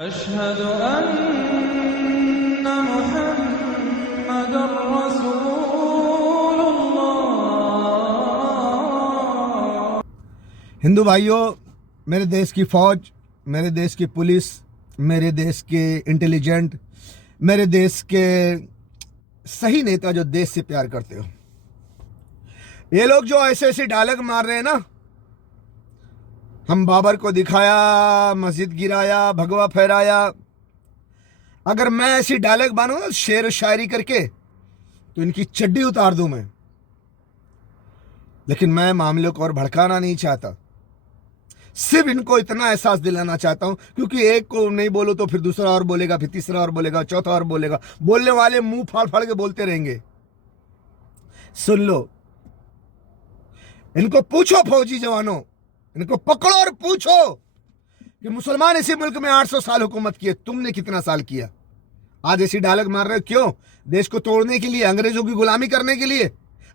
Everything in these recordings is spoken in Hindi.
अशहदु अन्ना मुहम्मदुर रसूलुल्लाह। हिंदू भाइयों, मेरे देश की फौज, मेरे देश की पुलिस, मेरे देश के इंटेलिजेंट, मेरे देश के सही नेता जो देश से प्यार करते हो, ये लोग जो ऐसे ऐसे डायलॉग मार रहे हैं ना, हम बाबर को दिखाया, मस्जिद गिराया, भगवा फहराया। अगर मैं ऐसी डायलॉग मानूं ना शेर शायरी करके, तो इनकी चड्डी उतार दूं मैं। लेकिन मैं मामले को और भड़काना नहीं चाहता, सिर्फ इनको इतना एहसास दिलाना चाहता हूं, क्योंकि एक को नहीं बोलो तो फिर दूसरा और बोलेगा, फिर तीसरा और बोलेगा, चौथा और बोलेगा। बोलने वाले मुंह फाड़ फाड़ के बोलते रहेंगे। सुन लो, इनको पूछो, फौजी जवानों, इनको पकड़ो और पूछो कि मुसलमान इसी मुल्क में 800 साल हुकूमत किए, तुमने कितना साल किया? आज ऐसी डायलॉग मार रहे हो क्यों? देश को तोड़ने के लिए, अंग्रेजों की गुलामी करने के लिए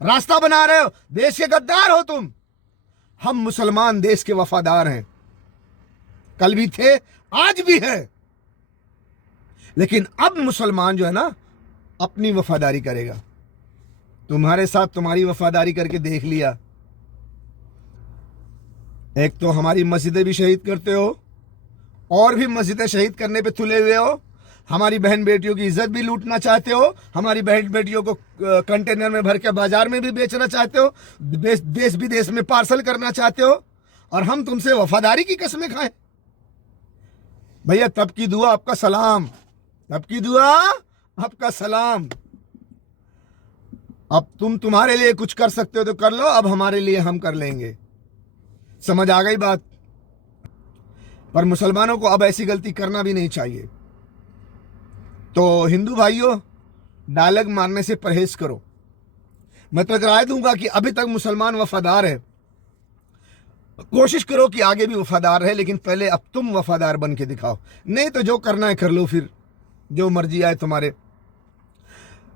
रास्ता बना रहे हो। देश के गद्दार हो तुम। हम मुसलमान देश के वफादार हैं, कल भी थे, आज भी है। लेकिन अब मुसलमान जो है ना, अपनी वफादारी करेगा। तुम्हारे साथ तुम्हारी वफादारी करके देख लिया। एक तो हमारी मस्जिदें भी शहीद करते हो, और भी मस्जिदें शहीद करने पे तुले हुए हो। हमारी बहन बेटियों की इज्जत भी लूटना चाहते हो। हमारी बहन बेटियों को कंटेनर में भर के बाजार में भी बेचना चाहते हो। देश विदेश में पार्सल करना चाहते हो, और हम तुमसे वफादारी की कसमें खाएं? भैया, तब की दुआ आपका सलाम, तब की दुआ आपका सलाम। अब तुम्हारे लिए कुछ कर सकते हो तो कर लो, अब हमारे लिए हम कर लेंगे। समझ आ गई बात? पर मुसलमानों को अब ऐसी गलती करना भी नहीं चाहिए। तो हिंदू भाइयों, डायलॉग मारने से परहेज करो। मैं तो राय दूंगा कि अभी तक मुसलमान वफादार है, कोशिश करो कि आगे भी वफादार रहे, लेकिन पहले अब तुम वफादार बन के दिखाओ। नहीं तो जो करना है कर लो, फिर जो मर्जी आए तुम्हारे।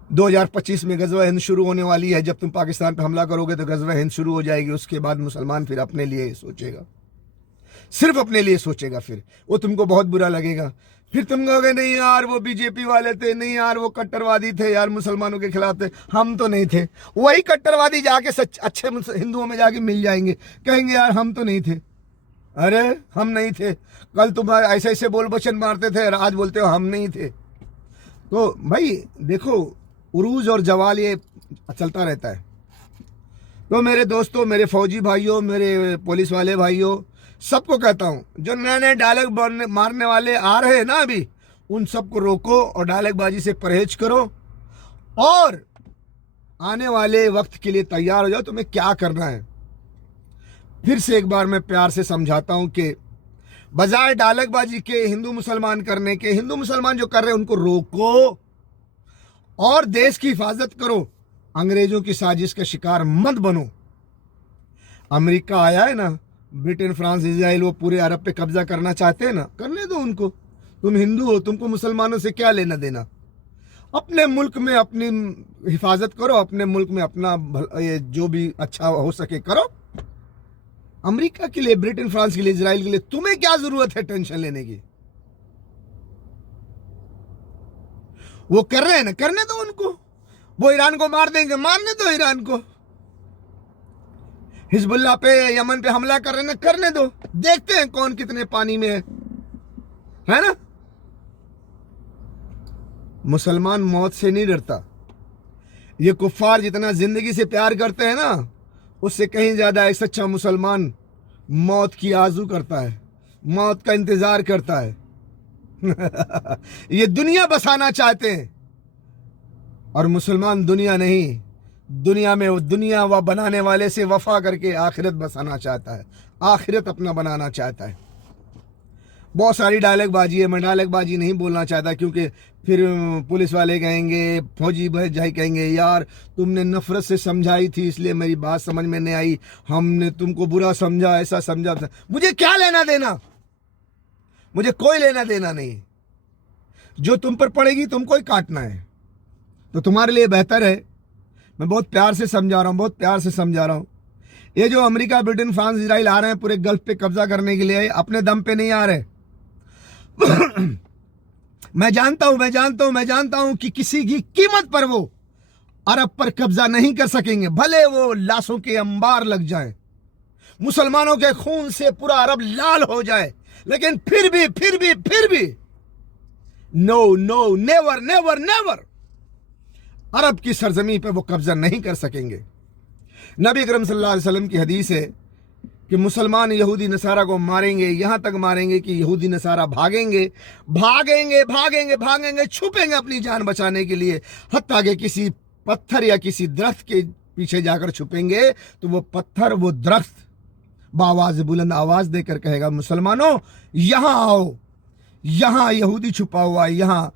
2025 में गज़वा हिंद शुरू होने वाली है। जब तुम पाकिस्तान पर हमला करोगे तो गज़वा हिंद शुरू हो जाएगी। उसके बाद मुसलमान फिर अपने लिए सोचेगा, सिर्फ अपने लिए सोचेगा। फिर वो तुमको बहुत बुरा लगेगा। फिर तुम कहोगे नहीं यार, वो बीजेपी वाले थे, नहीं यार वो कट्टरवादी थे, यार मुसलमानों के खिलाफ थे। हम तो नहीं थे। वही कट्टरवादी जाके सच अच्छे हिंदुओं में जाके मिल जाएंगे, कहेंगे यार हम तो नहीं थे। अरे हम नहीं थे, कल तुम ऐसे ऐसे बोल वचन मारते थे, आज बोलते हो हम नहीं थे। तो भाई देखो, उरूज और जवाल ये चलता रहता है। तो मेरे दोस्तों, मेरे फौजी भाइयों, मेरे पुलिस वाले भाइयों, सबको कहता हूं, जो नए नए डायलॉग मारने वाले आ रहे हैं ना अभी, उन सबको रोको और डायलॉगबाजी से परहेज करो, और आने वाले वक्त के लिए तैयार हो जाओ। तुम्हें क्या करना है, फिर से एक बार मैं प्यार से समझाता हूं कि बजाय डायलॉगबाजी के हिंदू मुसलमान करने के, हिंदू मुसलमान जो कर रहे हैं उनको रोको और देश की हिफाजत करो। अंग्रेजों की साजिश का शिकार मत बनो। अमेरिका आया है ना, ब्रिटेन, फ्रांस, इजराइल, वो पूरे अरब पे कब्जा करना चाहते हैं ना, करने दो उनको। तुम हिंदू हो, तुमको मुसलमानों से क्या लेना देना? अपने मुल्क में अपनी हिफाजत करो, अपने मुल्क में अपना ये जो भी अच्छा हो सके करो। अमेरिका के लिए, ब्रिटेन, फ्रांस के लिए, इजराइल के लिए तुम्हें क्या जरूरत है टेंशन लेने की? वो कर रहे हैं ना, करने दो उनको। वो ईरान को मार देंगे, मारने दो ईरान को। हिजबुल्लाह पे, यमन पे हमला कर रहे हैं ना, करने दो। देखते हैं कौन कितने पानी में है ना? मुसलमान मौत से नहीं डरता। ये कुफ्फार जितना जिंदगी से प्यार करते हैं ना, उससे कहीं ज्यादा एक सच्चा मुसलमान मौत की आरज़ू करता है, मौत का इंतजार करता है। ये दुनिया बसाना चाहते हैं, और मुसलमान दुनिया नहीं, दुनिया में वो दुनिया व बनाने वाले से वफा करके आखिरत बसाना चाहता है, आखिरत अपना बनाना चाहता है। बहुत सारी डायलॉगबाजी है, मैं डायलॉगबाजी नहीं बोलना चाहता, क्योंकि फिर पुलिस वाले कहेंगे, फौजी भाई कहेंगे, यार तुमने नफरत से समझाई थी इसलिए मेरी बात समझ में नहीं आई, हमने तुमको बुरा समझा, ऐसा समझा। मुझे क्या लेना देना? मुझे कोई लेना देना नहीं। जो तुम पर पड़ेगी तुमको ही काटना है। तो तुम्हारे लिए बेहतर है, मैं बहुत प्यार से समझा रहा हूँ, बहुत प्यार से समझा रहा हूँ। ये जो अमेरिका, ब्रिटेन, फ्रांस, इजराइल आ रहे हैं पूरे गल्फ पे कब्जा करने के लिए, अपने दम पे नहीं आ रहे। मैं जानता हूं कि किसी की कीमत पर वो अरब पर कब्जा नहीं कर सकेंगे, भले वो लाशों के अंबार लग जाए, मुसलमानों के खून से पूरा अरब लाल हो जाए, लेकिन फिर भी नो, नेवर नेवर नेवर अरब की सरजमी पे वो कब्जा नहीं कर सकेंगे। नबी अकरम सल्लल्लाहु अलैहि वसल्लम की हदीस है कि मुसलमान यहूदी नसारा को मारेंगे, यहां तक मारेंगे कि यहूदी नसारा भागेंगे, छुपेंगे अपनी जान बचाने के लिए, हत्ता कि किसी पत्थर या किसी दरख्त के पीछे जाकर छुपेंगे तो वो पत्थर, वो दरख्त बावाज बुलंद आवाज देकर कहेगा, मुसलमानों यहां आओ, यहां यहूदी छुपा हुआ है, यहां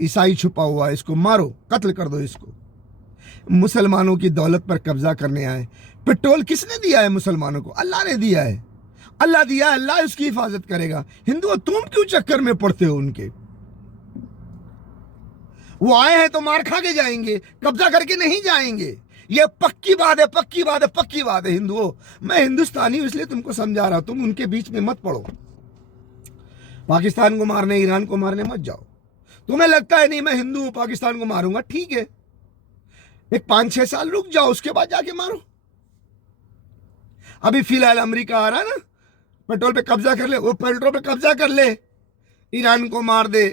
ईसाई छुपा हुआ है, इसको मारो, कत्ल कर दो इसको। मुसलमानों की दौलत पर कब्जा करने आए। पेट्रोल किसने दिया है मुसलमानों को? अल्लाह ने दिया है, अल्लाह दिया है, अल्लाह उसकी हिफाजत करेगा। हिंदुओं तुम क्यों चक्कर में पड़ते हो उनके? वो आए हैं तो मार खा के जाएंगे, कब्जा करके नहीं जाएंगे। ये पक्की बात है हिंदुओं। मैं हिंदुस्तानी हूं इसलिए तुमको समझा रहा हूं, तुम उनके बीच में मत पड़ो। पाकिस्तान को मारने, ईरान को मारने मत जाओ। तुम्हें लगता है नहीं मैं हिंदू हूं पाकिस्तान को मारूंगा, ठीक है, एक 5-6 साल रुक जाओ, उसके बाद जाके मारो। अभी फिलहाल अमेरिका आ रहा है ना, पेट्रोल पे कब्जा कर ले, वो पेट्रोल पे कब्जा कर ले, ईरान को मार दे,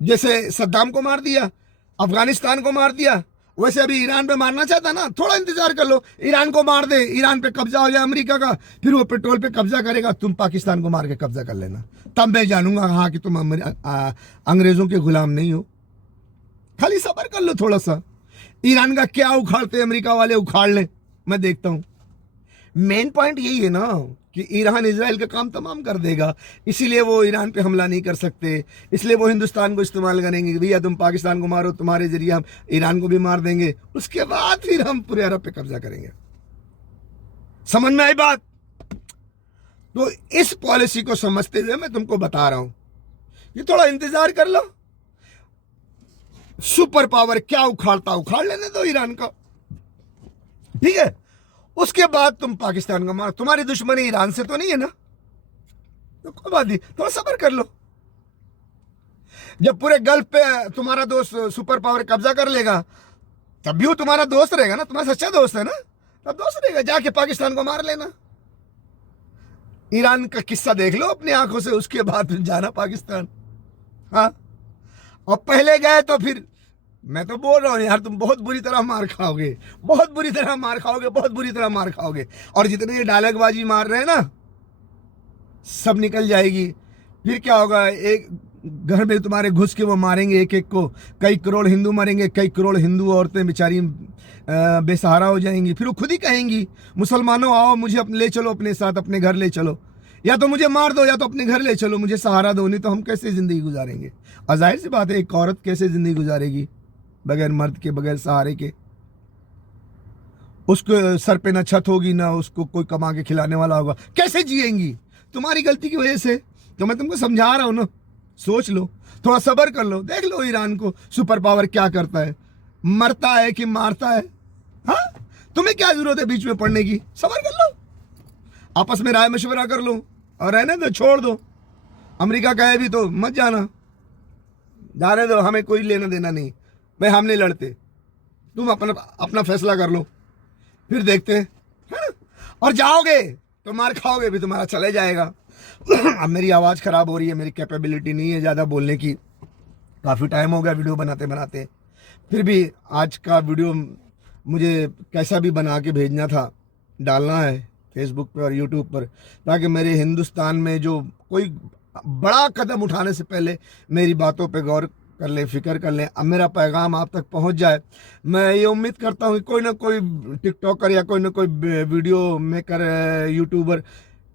जैसे सद्दाम को मार दिया, अफगानिस्तान को मार दिया, वैसे अभी ईरान पे मारना चाहता ना, थोड़ा इंतजार कर लो, ईरान को मार दे, ईरान पे कब्जा हो जाए अमेरिका का, फिर वो पेट्रोल पे कब्जा करेगा, तुम पाकिस्तान को मार के कब्जा कर लेना, तब मैं जानूंगा हाँ कि तुम अंग्रेजों के गुलाम नहीं हो। खाली सब्र कर लो थोड़ा सा। ईरान का क्या उखाड़ते अमेरिका वाले, उखाड़ लें, मैं देखता हूं। मेन पॉइंट यही है ना कि ईरान इजराइल का काम तमाम कर देगा, इसीलिए वो ईरान पे हमला नहीं कर सकते, इसलिए वो हिंदुस्तान को इस्तेमाल करेंगे, भैया तुम पाकिस्तान को मारो, तुम्हारे जरिए हम ईरान को भी मार देंगे, उसके बाद फिर हम पूरे अरब पे कब्जा करेंगे। समझ में आई बात? तो इस पॉलिसी को समझते हुए मैं तुमको बता रहा हूं कि थोड़ा इंतजार कर लो। सुपर पावर क्या उखाड़ता उखाड़ लेने दो ईरान का, ठीक है, उसके बाद तुम पाकिस्तान का मारो। तुम्हारी दुश्मनी ईरान से तो नहीं है ना, तो कोई बात नहीं, थोड़ा सब्र कर लो। जब पूरे गल्फ पे तुम्हारा दोस्त सुपर पावर कब्जा कर लेगा, तब भी वो तुम्हारा दोस्त रहेगा ना, तुम्हारा सच्चा दोस्त है ना, तब दोस्त रहेगा, जाके पाकिस्तान को मार लेना। ईरान का किस्सा देख लो अपनी आंखों से, उसके बाद जाना पाकिस्तान। हाँ, और पहले गए तो फिर मैं तो बोल रहा हूं यार, तुम बहुत बुरी तरह मार खाओगे, बहुत बुरी तरह मार खाओगे। और जितने ये डायलॉगबाजी मार रहे हैं ना, सब निकल जाएगी। फिर क्या होगा, एक घर में तुम्हारे घुस के वो मारेंगे एक एक को, कई करोड़ हिंदू मरेंगे, कई करोड़ हिंदू औरतें बेचारी बेसहारा हो जाएंगी। फिर वो खुद ही कहेंगी, मुसलमानों आओ मुझे ले चलो अपने साथ, अपने घर ले चलो, या तो मुझे मार दो या तो अपने घर ले चलो, मुझे सहारा दो, नहीं तो हम कैसे जिंदगी गुजारेंगे। और जाहिर सी बात है, एक औरत कैसे जिंदगी गुजारेगी बगैर मर्द के, बगैर सहारे के? उसको सर पे ना छत होगी, ना उसको कोई कमा के खिलाने वाला होगा, कैसे जिएंगी? तुम्हारी गलती की वजह से। तो मैं तुमको समझा रहा हूं ना, सोच लो, थोड़ा सब्र कर लो, देख लो ईरान को सुपर पावर क्या करता है, मरता है कि मारता है। हाँ, तुम्हें क्या जरूरत है बीच में पड़ने की? सब्र कर लो, आपस में राय मशवरा कर लो, और रहने दो, छोड़ दो। अमेरिका कहे भी तो मत जाना, जाने दो, हमें कोई लेना देना नहीं भाई, हम नहीं लड़ते, तुम अपना फैसला कर लो, फिर देखते हैं, है ना? और जाओगे तो मार खाओगे भी, तुम्हारा चले जाएगा। अब मेरी आवाज़ ख़राब हो रही है, मेरी कैपेबिलिटी नहीं है ज़्यादा बोलने की, काफ़ी टाइम हो गया वीडियो बनाते बनाते, फिर भी आज का वीडियो मुझे कैसा भी बना के भेजना था, डालना है फेसबुक पर और यूट्यूब पर, ताकि मेरे हिंदुस्तान में जो कोई बड़ा कदम उठाने से पहले मेरी बातों पे गौर कर ले, फिक्र कर ले, अब मेरा पैगाम आप तक पहुंच जाए। मैं ये उम्मीद करता हूं कि कोई ना कोई टिकटॉकर या कोई ना कोई वीडियो मेकर, यूट्यूबर,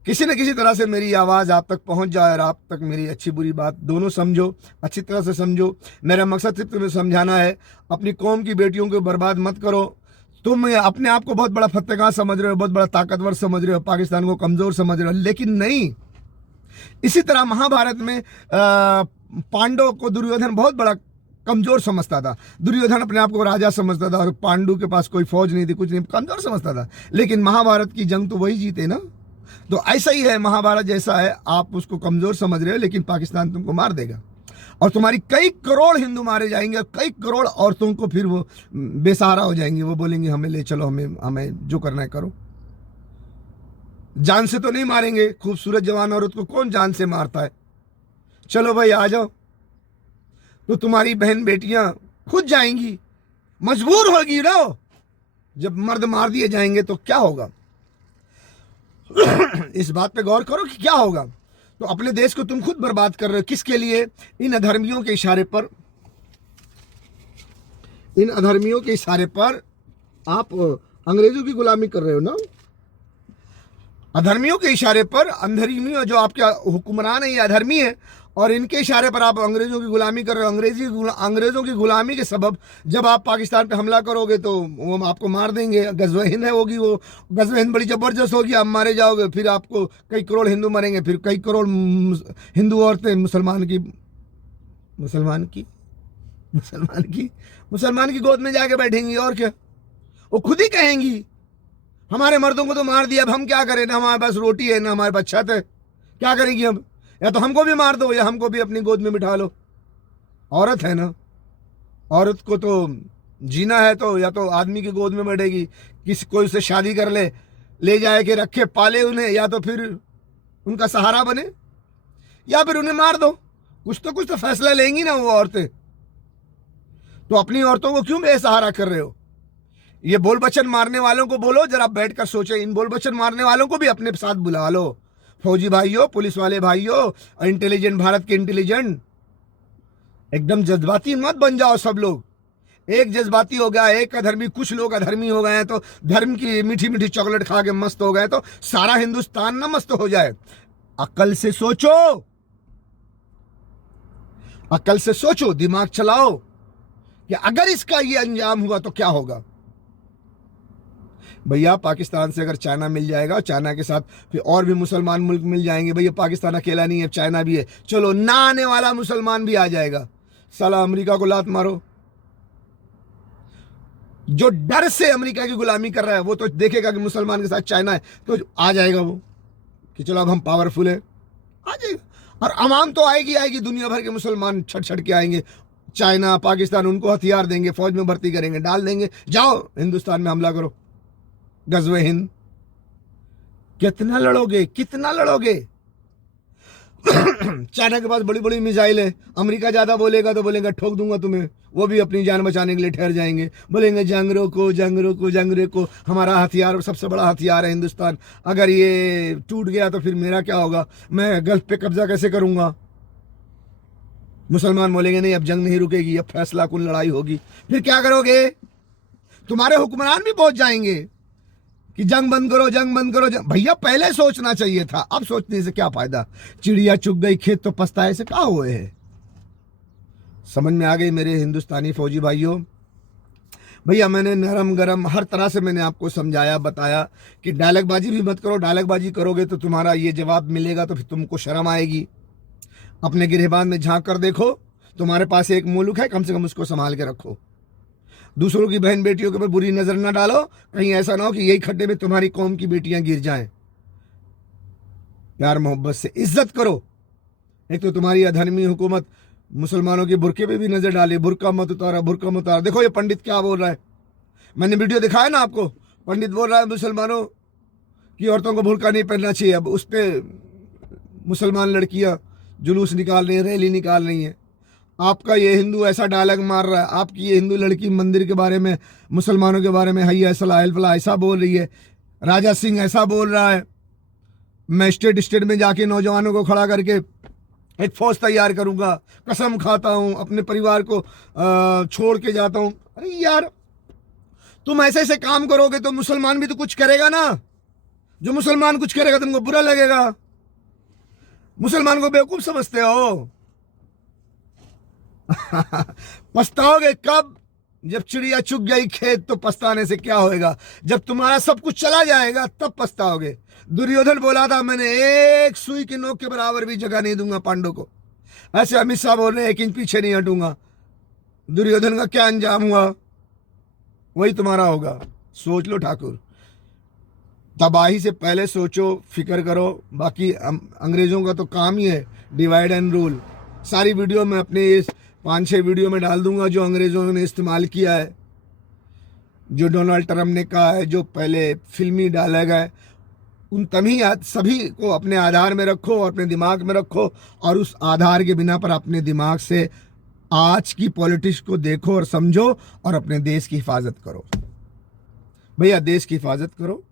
किसी न किसी तरह से मेरी आवाज़ आप तक पहुंच जाए, और आप तक मेरी अच्छी बुरी बात दोनों समझो, अच्छी तरह से समझो। मेरा मकसद सिर्फ तुम्हें समझाना है, अपनी कौम की बेटियों को बर्बाद मत करो। तुम अपने आप को बहुत बड़ा फतेहगाह समझ रहे हो, बहुत बड़ा ताकतवर समझ रहे हो, पाकिस्तान को कमज़ोर समझ रहे हो, लेकिन नहीं। इसी तरह महाभारत में पांडव को दुर्योधन बहुत बड़ा कमजोर समझता था। दुर्योधन अपने आप को राजा समझता था, और पांडु के पास कोई फौज नहीं थी, कुछ नहीं, कमजोर समझता था। लेकिन महाभारत की जंग तो वही जीते ना, तो ऐसा ही है, महाभारत जैसा है, आप उसको कमजोर समझ रहे हो लेकिन पाकिस्तान तुमको मार देगा और तुम्हारी कई करोड़ हिंदू मारे जाएंगे और कई करोड़ औरतों को फिर वो बेसहारा हो जाएंगी, वो बोलेंगे हमें ले चलो, हमें जो करना है करो। जान से तो नहीं मारेंगे, खूबसूरत जवान औरत को कौन जान से मारता है, चलो भाई आ जाओ, तो तुम्हारी बहन बेटियां खुद जाएंगी, मजबूर होगी ना। जब मर्द मार दिए जाएंगे तो क्या होगा इस बात पे गौर करो कि क्या होगा। तो अपने देश को तुम खुद बर्बाद कर रहे हो, किसके लिए? इन अधर्मियों के इशारे पर, इन अधर्मियों के इशारे पर आप अंग्रेजों की गुलामी कर रहे हो ना। अधर्मियों के इशारे पर, अंधर्मियों जो आपके हुक्मरान है ये अधर्मी है और इनके इशारे पर आप अंग्रेजों की गुलामी कर रहे हो। अंग्रेजों की गुलामी के सबब जब आप पाकिस्तान पे हमला करोगे तो वो आपको मार देंगे। गज़वे हिंद है होगी, वो गज़वे हिंद बड़ी ज़बरदस्त होगी, आप मारे जाओगे, फिर आपको कई करोड़ हिंदू मरेंगे, फिर कई करोड़ हिंदू औरतें मुसलमान की गोद में जाके बैठेंगी। और क्या, वो खुद ही कहेंगी हमारे मर्दों को तो मार दिया, अब हम क्या करें, ना हमारे पास रोटी है ना हमारे पास छत है, क्या करेंगी हम? या तो हमको भी मार दो या हमको भी अपनी गोद में बिठा लो। औरत है ना, औरत को तो जीना है तो या तो आदमी की गोद में बैठेगी, किसी कोई उससे शादी कर ले जाए के रखे पाले उन्हें, या तो फिर उनका सहारा बने या फिर उन्हें मार दो। कुछ तो फैसला लेंगी ना वो औरतें। तो अपनी औरतों को क्यों बेसहारा कर रहे हो? ये बोल बचन मारने वालों को बोलो, जरा बैठकर सोचे, इन बोल बचन मारने वालों को भी अपने साथ बुला लो। फौजी भाइयों, पुलिस वाले भाइयों, इंटेलिजेंट, भारत के इंटेलिजेंट, एकदम जज्बाती मत बन जाओ सब लोग। एक जज्बाती हो गया, एक अधर्मी, कुछ लोग अधर्मी हो गए हैं तो धर्म की मीठी मीठी चॉकलेट खा के मस्त हो गए तो सारा हिंदुस्तान ना मस्त हो जाए। अकल से सोचो, अकल से सोचो, दिमाग चलाओ कि अगर इसका ये अंजाम हुआ तो क्या होगा। भैया पाकिस्तान से अगर चाइना मिल जाएगा, चाइना के साथ फिर और भी मुसलमान मुल्क मिल जाएंगे। भैया पाकिस्तान अकेला नहीं है, चाइना भी है, चलो ना आने वाला मुसलमान भी आ जाएगा। साला अमेरिका को लात मारो, जो डर से अमेरिका की गुलामी कर रहा है वो तो देखेगा कि मुसलमान के साथ चाइना है तो आ जाएगा वो कि चलो अब हम पावरफुल है, आ जाएगा। और अवाम तो आएगी, दुनिया भर के मुसलमान छट के आएंगे। चाइना, पाकिस्तान उनको हथियार देंगे, फौज में भर्ती करेंगे, डाल देंगे, जाओ हिंदुस्तान में हमला करो। गज़वे हिंद, कितना लड़ोगे, कितना लड़ोगे? चाइना के पास बड़ी बड़ी मिसाइल है, अमेरिका ज्यादा बोलेगा तो बोलेगा ठोक दूंगा तुम्हें, वो भी अपनी जान बचाने के लिए ठहर जाएंगे, बोलेंगे जंग रोको, हमारा हथियार, सबसे बड़ा हथियार है हिंदुस्तान, अगर ये टूट गया तो फिर मेरा क्या होगा, मैं गल्फ पे कब्जा कैसे करूंगा। मुसलमान बोलेंगे नहीं अब जंग नहीं रुकेगी, अब फैसला कुन लड़ाई होगी। फिर क्या करोगे? तुम्हारे हुक्मरान भी पहुंच जाएंगे कि जंग बंद करो। भैया पहले सोचना चाहिए था, अब सोचने से क्या फायदा। चिड़िया चुग गई खेत तो पछताए से क्या हुए है। समझ में आ गई मेरे हिंदुस्तानी फौजी भाइयों? भैया मैंने नरम गरम हर तरह से मैंने आपको समझाया, बताया कि डायलॉगबाजी भी मत करो। डायलॉगबाजी करोगे तो तुम्हारा ये जवाब मिलेगा तो फिर तुमको शर्म आएगी। अपने गिरहबान में झांक कर देखो, तुम्हारे पास एक मुल्क है, कम से कम उसको संभाल के रखो। दूसरों की बहन बेटियों के ऊपर बुरी नजर ना डालो, कहीं ऐसा ना हो कि यही खड्डे में तुम्हारी कौम की बेटियां गिर जाएं। प्यार मोहब्बत से इज्जत करो। एक तो तुम्हारी अधर्मी हुकूमत मुसलमानों के बुरके पे भी नजर डाले, बुरका मत उतारा। देखो ये पंडित क्या बोल रहा है, मैंने वीडियो दिखाया ना आपको। पंडित बोल रहा है मुसलमानों की औरतों को बुरका नहीं पहनना चाहिए। अब उस पर मुसलमान लड़कियां जुलूस निकाल रही हैं, रैली निकाल रही हैं। आपका ये हिंदू ऐसा डायलॉग मार रहा है, आपकी ये हिंदू लड़की मंदिर के बारे में, मुसलमानों के बारे में हैया सलाह फला ऐसा बोल रही है, राजा सिंह ऐसा बोल रहा है। मैं स्टेट में जाके नौजवानों को खड़ा करके एक फौज तैयार करूंगा, कसम खाता हूं, अपने परिवार को छोड़ के जाता हूं। अरे यार तुम ऐसे ऐसे काम करोगे तो मुसलमान भी तो कुछ करेगा ना। जो मुसलमान कुछ करेगा तुमको बुरा लगेगा। मुसलमान को बेवकूफ समझते हो। पछताओगे कब? जब चिड़िया चुग गई खेत तो पछताने से क्या होएगा। जब तुम्हारा सब कुछ चला जाएगा तब पछताओगे। दुर्योधन बोला था मैंने एक सुई की नोक के बराबर भी जगह नहीं दूंगा पांडव को। ऐसे अमित शाह बोल रहे हैं 1 इंच पीछे नहीं हटूंगा। दुर्योधन का क्या अंजाम हुआ, वही तुम्हारा होगा। सोच लो ठाकुर। तबाही से पहले सोचो, फिक्र करो। बाकी अंग्रेज़ों का तो काम ही है डिवाइड एंड रूल। सारी वीडियो मैं अपने इस 5-6 वीडियो में डाल दूंगा जो अंग्रेज़ों ने इस्तेमाल किया है, जो डोनाल्ड ट्रंप ने कहा है, जो पहले फिल्मी डायलॉग है, उन सभी को अपने आधार में रखो और अपने दिमाग में रखो, और उस आधार के बिना पर अपने दिमाग से आज की पॉलिटिक्स को देखो और समझो और अपने देश की हिफाजत करो। भैया देश की हिफाजत करो।